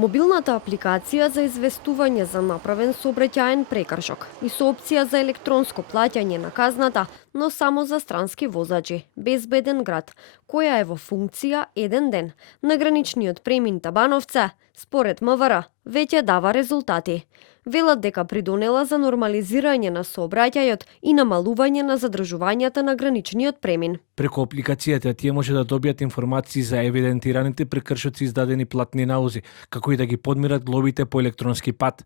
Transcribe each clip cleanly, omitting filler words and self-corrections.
Мобилната апликација за известување за направен сообраќаен прекршок и со опција за електронско плаќање на казната, но само за странски возачи, Безбеден град, која е во функција еден ден на граничниот премин Табановце, според МВР, веќе дава резултати. Велат дека придонела за нормализирање на сообраќајот и намалување на задржувањата на граничниот премин. Преку апликацијата тие може да добијат информации за евидентираните прекршоци издадени платни налози, како и да ги подмират глобите по електронски пат.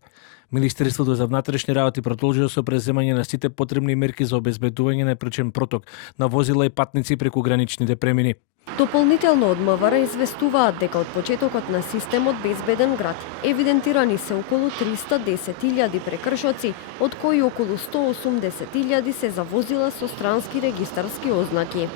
Министерството за внатрешни работи продолжува со преземање на сите потребни мерки за обезбедување на пречен проток на возила и патници преку граничните премини. Дополнително од МВР известуваат дека од почетокот на системот Безбеден град евидентирани се околу 310.000 прекршоци, од кои околу 180.000 се за возила со странски регистарски ознаки.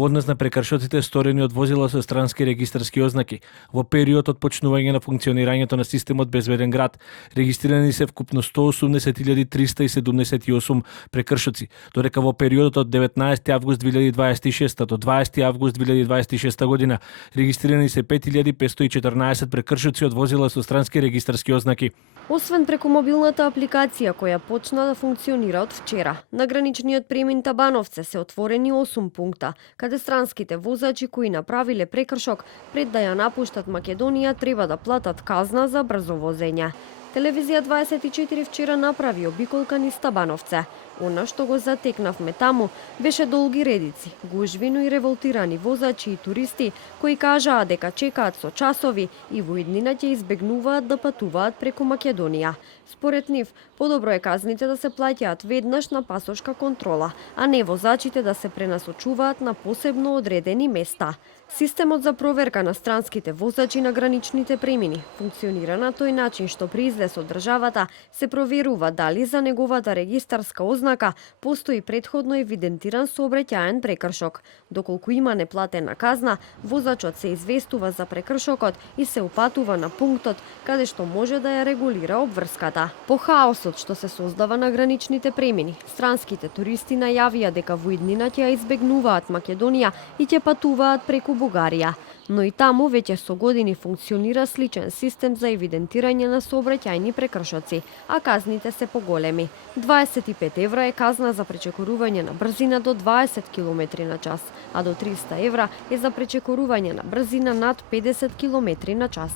Во однос на прекршоците сторени од возила со странски регистарски ознаки, во период од почнување на функционирањето на системот Безбеден град, регистрирани се вкупно 180.378 прекршоци, додека во периодот од 19 август 2026 до 20 август 2026 година регистрирани се 5.514 прекршоци од возила со странски регистарски ознаки. Освен преку мобилната апликација која почна да функционира од вчера, на граничниот премин Табановце се отворени 8 пункта, каде странските возачи кои направиле прекршок пред да ја напуштат Македонија треба да платат казна за брзо возење. Телевизија 24 вчера направи обиколка низ Табановце. Она што го затекнавме таму беше долги редици, гужви, но и револтирани возачи и туристи кои кажаа дека чекаат со часови и во иднина ќе избегнуваат да патуваат преку Македонија. Според нив, подобро е казните да се плаќаат веднаш на пасошка контрола, а не возачите да се пренасочуваат на посебно одредени места. Системот за проверка на странските возачи на граничните премини функционира на тој начин што при излез од државата се проверува дали за неговата регистарска ознака постои претходно евидентиран сообраќаен прекршок. Доколку има неплатена казна, возачот се известува за прекршокот и се упатува на пунктот каде што може да ја регулира обврската. По хаосот што се создава на граничните премини, странските туристи најавија дека во иднина ќе ја избегнуваат Македонија и ќе патуваат преку Бугарија, но и таму веќе со години функционира сличен систем за евидентирање на сообраќајни прекршоци, а казните се поголеми. 25 евра е казна за пречекорување на брзина до 20 км на час, а до 300 евра е за пречекорување на брзина над 50 км на час.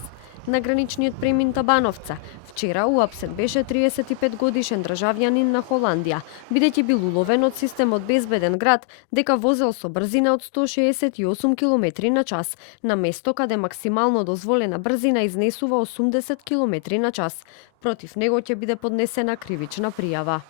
На граничниот премин Табановце вчера уапсен беше 35 годишен државјанин на Холандија, бидејќи бил уловен од системот Безбеден град дека возел со брзина од 168 км на час, на место каде максимално дозволена брзина изнесува 80 км на час. Против него ќе биде поднесена кривична пријава.